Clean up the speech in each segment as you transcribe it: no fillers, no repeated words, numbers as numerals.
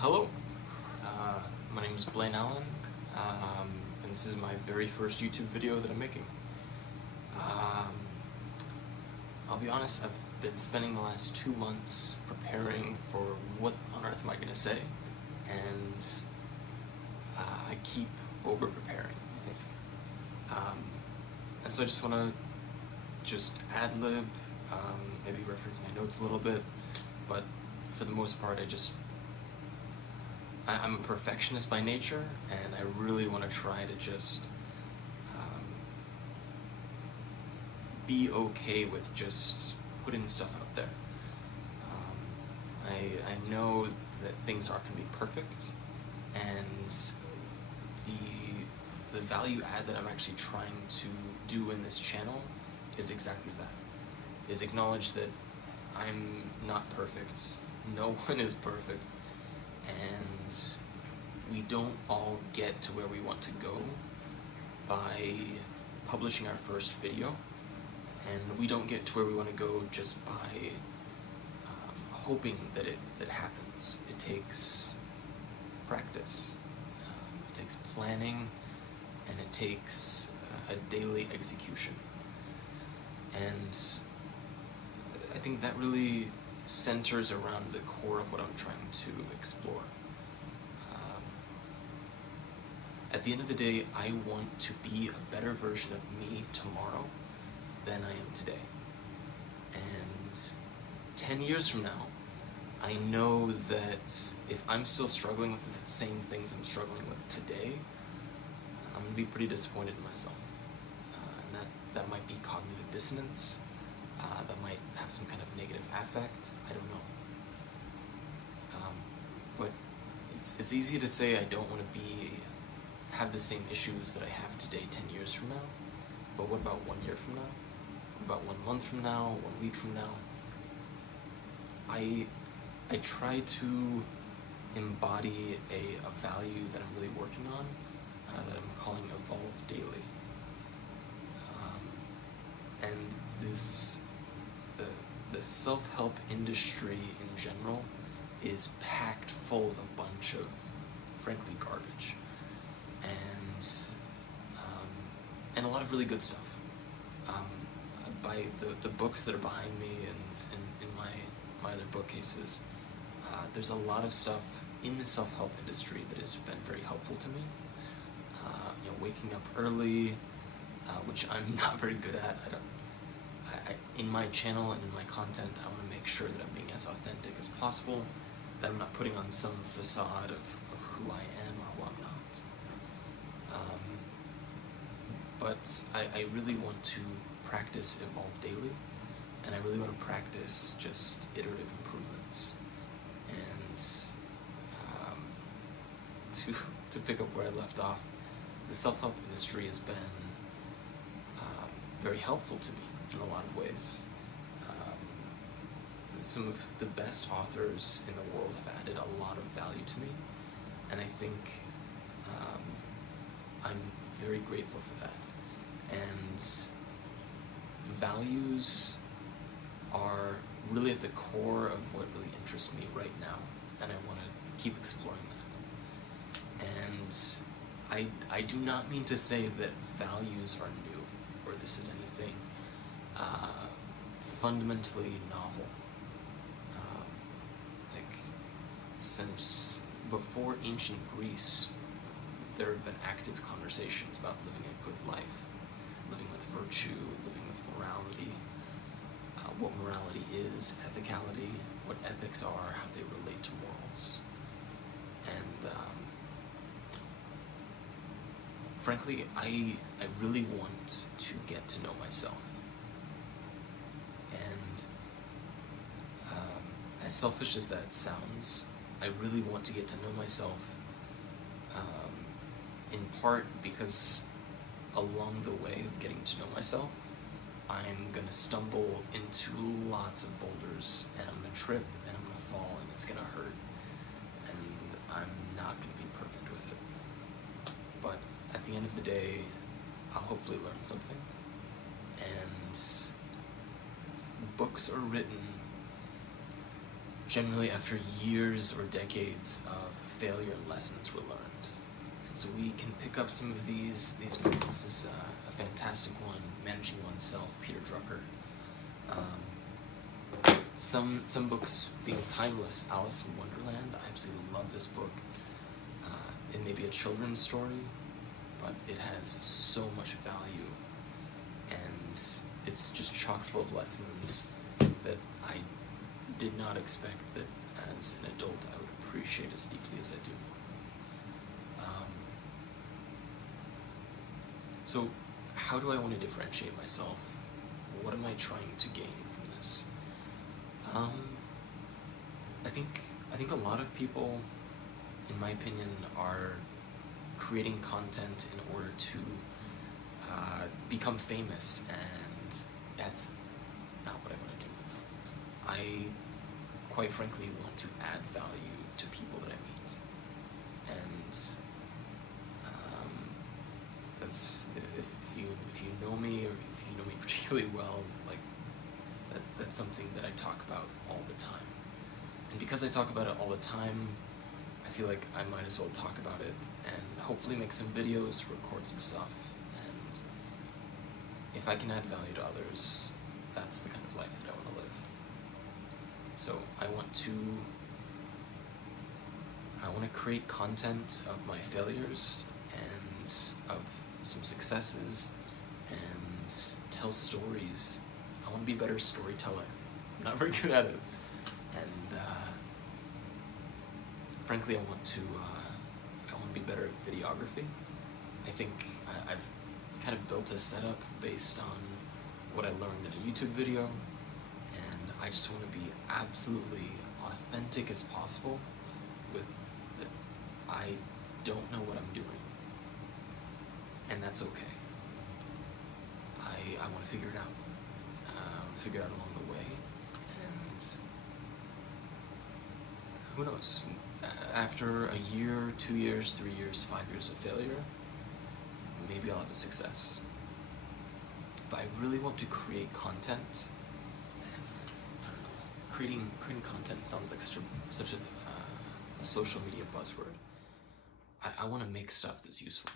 Hello, my name is Blaine, and this is my very first YouTube video that I'm making. I'll be honest, I've been spending the last 2 months preparing for what on earth am I going to say, and I keep over-preparing. And so I just want to ad-lib, maybe reference my notes a little bit, but for the most part I'm a perfectionist by nature, and I really want to try to just be okay with just putting stuff out there. I know that things aren't going to be perfect, and the value add that I'm actually trying to do in this channel is exactly that. Is acknowledge that I'm not perfect, no one is perfect, and we don't all get to where we want to go by publishing our first video, and we don't get to where we want to go just by hoping that it happens. It takes practice, it takes planning, and it takes a daily execution. And I think that really centers around the core of what I'm trying to explore. At the end of the day, I want to be a better version of me tomorrow than I am today. And 10 years from now, I know that if I'm still struggling with the same things I'm struggling with today, I'm going to be pretty disappointed in myself. And that might be cognitive dissonance, that might have some kind of negative affect, I don't know. But it's easy to say I don't want to have the same issues that I have today 10 years from now, but what about 1 year from now? What about 1 month from now, 1 week from now? I try to embody a value that I'm really working on, that I'm calling evolve daily. And the self-help industry in general is packed full of a bunch of, frankly, garbage, and a lot of really good stuff. By the books that are behind me and in my other bookcases, there's a lot of stuff in the self-help industry that has been very helpful to me. Waking up early, which I'm not very good at. In my channel and in my content, I want to make sure that I'm being as authentic as possible, that I'm not putting on some facade of who I am or who I'm not. But I really want to practice evolve daily, and I really want to practice just iterative improvements. And to pick up where I left off, the self-help industry has been very helpful to me in a lot of ways. Some of the best authors in the world have added a lot of value to me, and I think I'm very grateful for that. And values are really at the core of what really interests me right now, and I want to keep exploring that. And I do not mean to say that values are new, or this is anything fundamentally novel. Since before ancient Greece, there have been active conversations about living a good life, living with virtue, living with morality, what morality is, ethicality, what ethics are, how they relate to morals. And frankly, I really want to get to know myself. And as selfish as that sounds, I really want to get to know myself, in part because along the way of getting to know myself, I'm going to stumble into lots of boulders, and I'm going to trip, and I'm going to fall, and it's going to hurt, and I'm not going to be perfect with it. But at the end of the day, I'll hopefully learn something, and books are written generally after years or decades of failure and lessons were learned. And so we can pick up some of these books. This is a fantastic one, Managing Oneself, Peter Drucker. Some books being timeless, Alice in Wonderland. I absolutely love this book. It may be a children's story, but it has so much value, and it's just chock full of lessons that I did not expect that as an adult I would appreciate as deeply as I do. So how do I want to differentiate myself? What am I trying to gain from this? I think a lot of people, in my opinion, are creating content in order to become famous, and that's not what I want to do. I, quite frankly, want to add value to people that I meet, and that's if you know me, or if you know me particularly well, like that's something that I talk about all the time. And because I talk about it all the time, I feel like I might as well talk about it and hopefully make some videos, record some stuff, and if I can add value to others, that's the kind of life that I want to live. So I want to create content of my failures and of some successes and tell stories. I want to be a better storyteller. I'm not very good at it. And frankly, I want to be better at videography. I think I've kind of built a setup based on what I learned in a YouTube video, and I just want to be absolutely authentic as possible with that I don't know what I'm doing, and that's okay. I want to figure it out. Figure it out along the way, and who knows? After a year, 2 years, 3 years, 5 years of failure, maybe I'll have a success. But I really want to create content. I don't know. Creating content sounds like such a social media buzzword. I want to make stuff that's useful.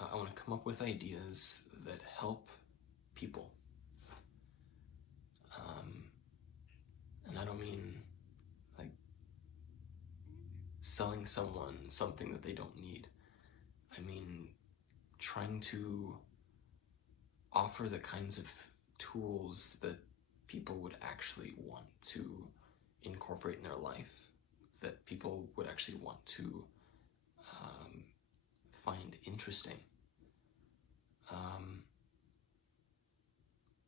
I want to come up with ideas that help people. And I don't mean like selling someone something that they don't need. I mean trying to offer the kinds of tools that people would actually want to incorporate in their life, that people would actually want to find interesting.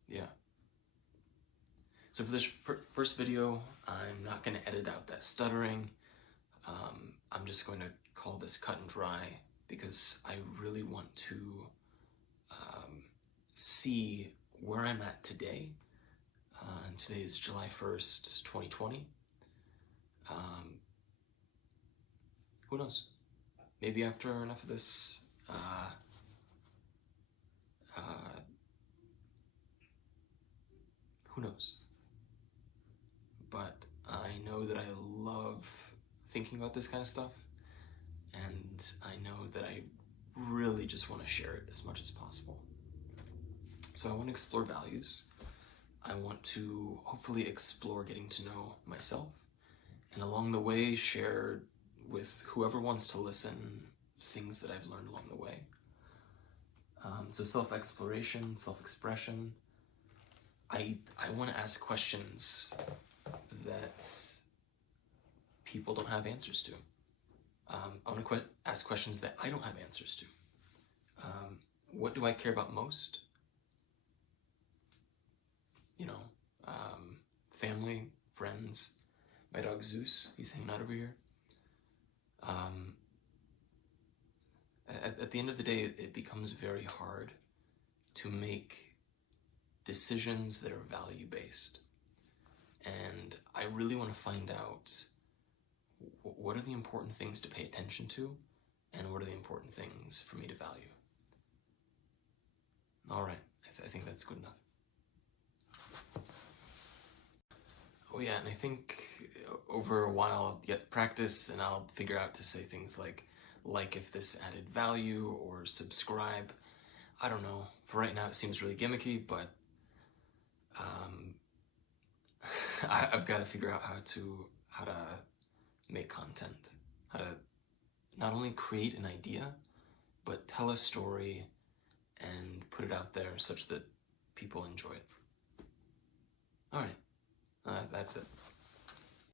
Yeah. So for this first video, I'm not going to edit out that stuttering. I'm just going to call this cut and dry because I really want to see where I'm at today. And today is July 1st, 2020. Who knows? Maybe after enough of this, who knows? But I know that I love thinking about this kind of stuff, and I know that I really just want to share it as much as possible. So I want to explore values. I want to hopefully explore getting to know myself, and along the way share with whoever wants to listen things that I've learned along the way. So self-exploration, self-expression. I want to ask questions that people don't have answers to. I want to ask questions that I don't have answers to. What do I care about most? You know, family, friends, my dog Zeus, he's hanging out over here. At the end of the day, it becomes very hard to make decisions that are value-based. And I really want to find out what are the important things to pay attention to, and what are the important things for me to value. All right, I think that's good enough. Oh yeah, and I think over a while I'll get practice and I'll figure out to say things like if this added value or subscribe. I don't know. For right now, it seems really gimmicky, but um, I've got to figure out how to make content, how to not only create an idea, but tell a story and put it out there such that people enjoy it. All right, that's it.